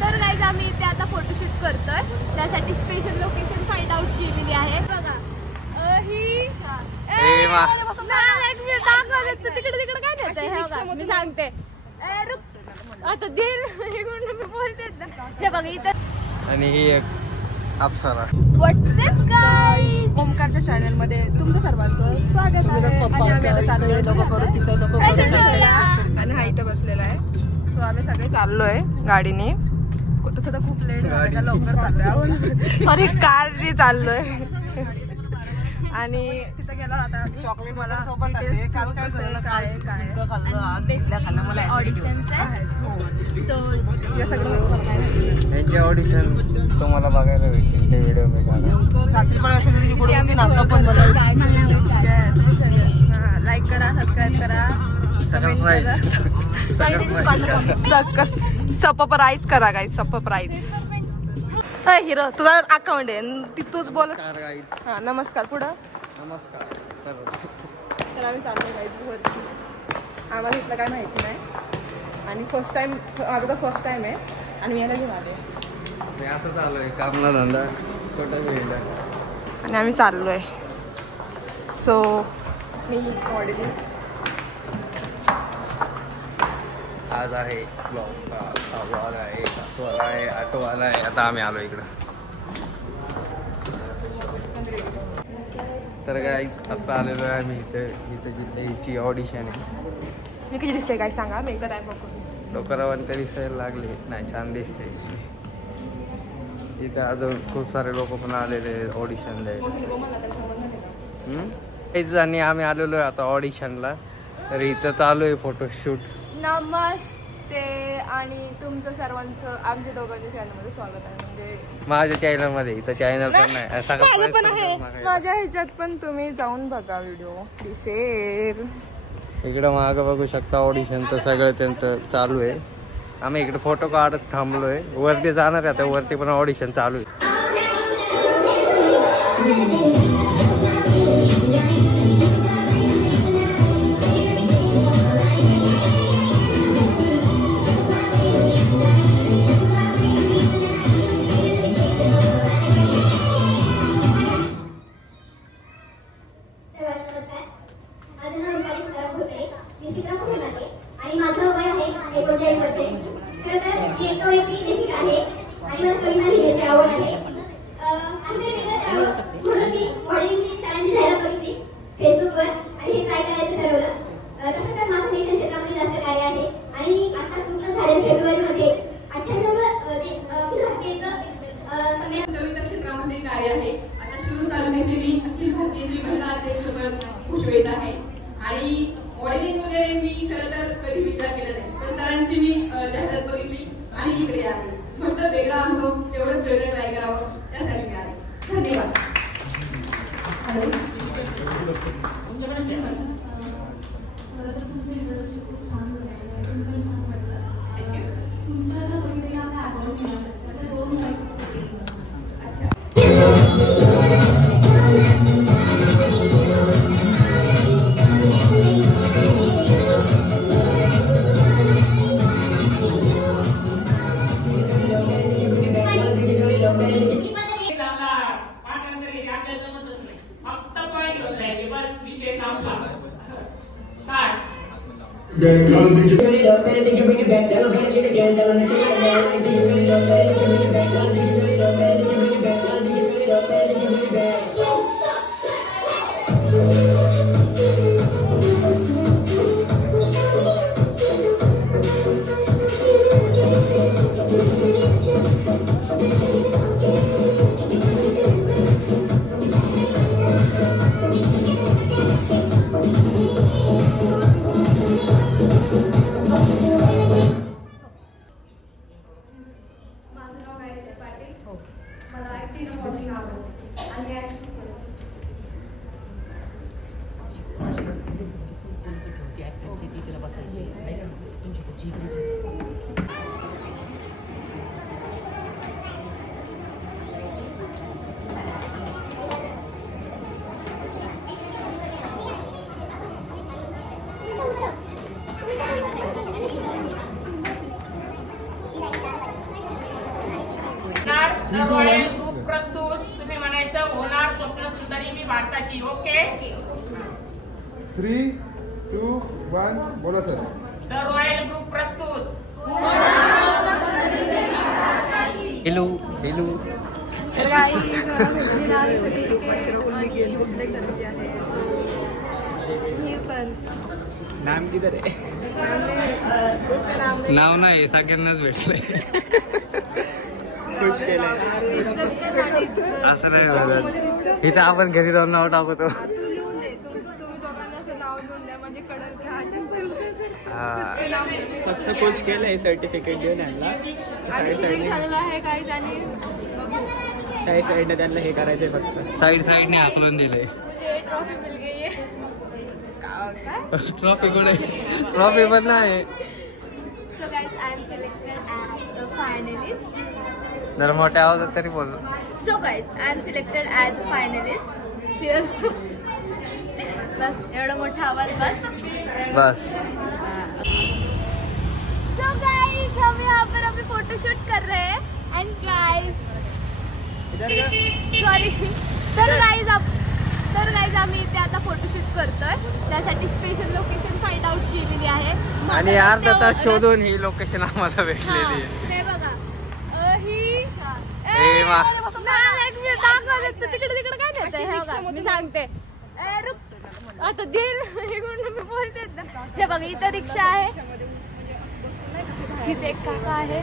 तर गाईज आम्ही इथे आता फोटोशूट करतोय, त्यासाठी स्पेशल लोकेशन फाइंड आउट केलेली आहे. बघा तिकडे तिकडे काय देत मी सांगते. आता हे बघा इथं. आणि ही एक अप्सरा. व्हॉट्सअप गाईज, ओमकारच्या चॅनल मध्ये तुमचं सर्वांचं स्वागत आहे. आणि हा इथं बसलेला आहे. सो आम्ही सगळे चाललोय गाडीने. तसं तर खूप लेट झालं, लवकर चाललोय. अरे कारने चाललोय. आणि तिथं गेला आता चॉकलेट मला सोबत ऑडिशन्स यांचे ऑडिशन तुम्हाला बघायला भेटतील त्या व्हिडिओ मध्ये. लाईक करा, सबस्क्राईब करा, सबस्क्राईब करा गाईज. सबस्क्राईब. हिरो तुझा अकाउंट आहे तिथूच बोल. हा नमस्कार. पुढं नमस्कार. तर आम्ही चाललो गाईज वरती. आम्हाला इथलं काय माहिती नाही आणि फर्स्ट टाइम, माझं तर फर्स्ट टाइम आहे आणि मी याला घेऊन आले. असं चालू आहे काम ना धंदा छोटा आणि आम्ही चाललोय. सो मी मॉडेलिंग आज आहे ब्लॉगचा 6 वार आहे, 7 वार आहे, 8 वार आहे. आता आम्ही आलो इकडं. तर काय आता आलेलो आहे आम्ही इथं जिथे हिची ऑडिशन आहे. मी कधी दिसते काय सांगा, मी एकदा टाइम बघतो. डोकरावान तरी दिसायला लागले नाही, छान दिसते. इथं अजून खूप सारे लोक पण आलेले ऑडिशन द्यायला. आणि आम्ही आलेलो आहे आता ऑडिशनला. तर इथं चालू आहे फोटोशूट. नमस्ते आणि तुमचं सर्वांचं आमच्या दोघांच्या चॅनलमध्ये स्वागत आहे. म्हणजे माझ्या चॅनल मध्ये, इथं चॅनल पण नाही, माझं पण आहे. माझ्या ह्याच्यात पण तुम्ही जाऊन बघा, व्हिडिओ दिसेल. इकडं मागं बघू शकता ऑडिशनचं सगळं त्यांचं चालू आहे. आम्ही इकडे फोटो काढत थांबलोय. वरती जाणार आहे आता, वरती पण ऑडिशन चालू आहे. आणि मॉडेलिंग वगैरे मी खरं तर कधी विचार केला नाही. तर सरांची मी जाहिरात बघितली आणि इकडे आले. म्हटलं वेगळा अनुभव, तेवढंच वेगळं ट्राय करावं, त्यासाठी मी आले. धन्यवाद. Did you turn it up, better did you bring it back down? Better shit again, down, did you turn it down? Did you turn it up, better did you bring it back down? Did you turn it up, better did you bring it back down? Did you turn it up, better did you bring it back? Royal group प्रस्तुत तुम्ही म्हणायचं होणार स्वप्न सुंदरी मी भारताची. Okay. 3, 2, 1 बोला sir. The royal group प्रस्तुत. Hello hello. तर काही सिलेक्ट झालेली आहे. ही पण नाम किधर आहे? नाव नाही सगळ्यांनाच भेटलंय. खुश केलंय. असं नाही बघत. इथं आपण घरी जाऊन नाव टाकतो. तू लिहून दे. तुम्ही दोघांना असं नाव लिहून द्या म्हणजे कळर घ्यायची. फक्त खुश केलंय. सर्टिफिकेट देऊन आणला. साईड झालेलं आहे काही जणी. साईडने त्यांना हे करायचंय फक्त. साईडने हाकलून दिलंय. मुझे ट्रॉफी मिल गई है. ट्रॉफी कुठे? ट्रॉफी पण नाही. So guys, I am selected as a finalist. जर मोठ्या आवाजात तरी बोल. So guys, I am selected as a finalist. She also. बस एवढा मोठा आवाज बस. बस. So guys, हम यहाँ पर अपने फोटो शूट कर रहे हैं. And guys, sorry. तर गाईज आम्ही इथे आता फोटोशूट करतोय. त्यासाठी स्पेशल लोकेशन फाइंड आउट केलेली आहे. आणि अर्धा तास शोधून ही लोकेशन आम्हाला भेटलेली आहे. हे बघा तिकडे काय देत मी सांगते. आता मी बोलते ना. हे बघा इथं रिक्षा आहे. तिथे एक काका आहे.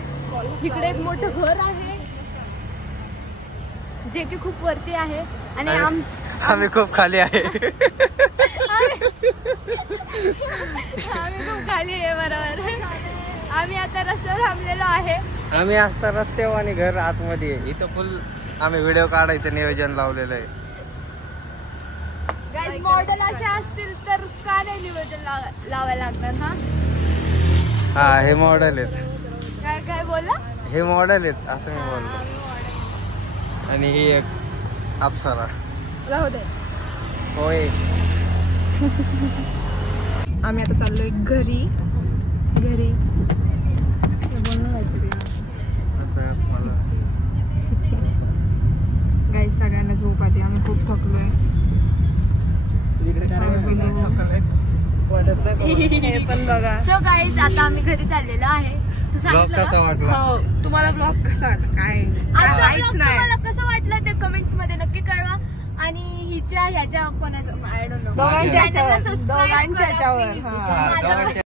तिकडे एक मोठं घर आहे जे की खूप वरती आहे. आणि आम्ही खूप खाली आहे. आम्ही खूप खाली आहे. बरोबर. आम्ही आता रस्त्यावर थांबलेलो आहे. आम्ही असता रस्त्यावर आणि घर आतमध्ये आहे. इथं फुल आम्ही व्हिडिओ काढायचं नियोजन लावलेलं आहे. गाईज मॉडेल असे असतील तर का नाही नियोजन लावायला लागणार. हा हे मॉडेल आहेत. काय बोलला? हे मॉडेल आहेत असं मी बोललो. आणि ही एक अप्सरा. राहू दे. होय. आम्ही आता चाललोय घरी. गाई सगळ्यांना झोप आली. आम्ही खूप थकलोय. हे पण बघा. सो गाईज आता आम्ही घरी चाललेलो आहे. तू ब्लॉग कसा सांगितलं वाटला? हो. तुम्हाला ब्लॉग कसा वाटला? काय काहीच नाही. तुम्हाला कसं वाटलं ते कमेंट्स मध्ये नक्की कळवा. आणि ह्याच्या कोणाचं आय डोंट नो. दोघांच्या ह्याच्यावर. हा, दोघांच्या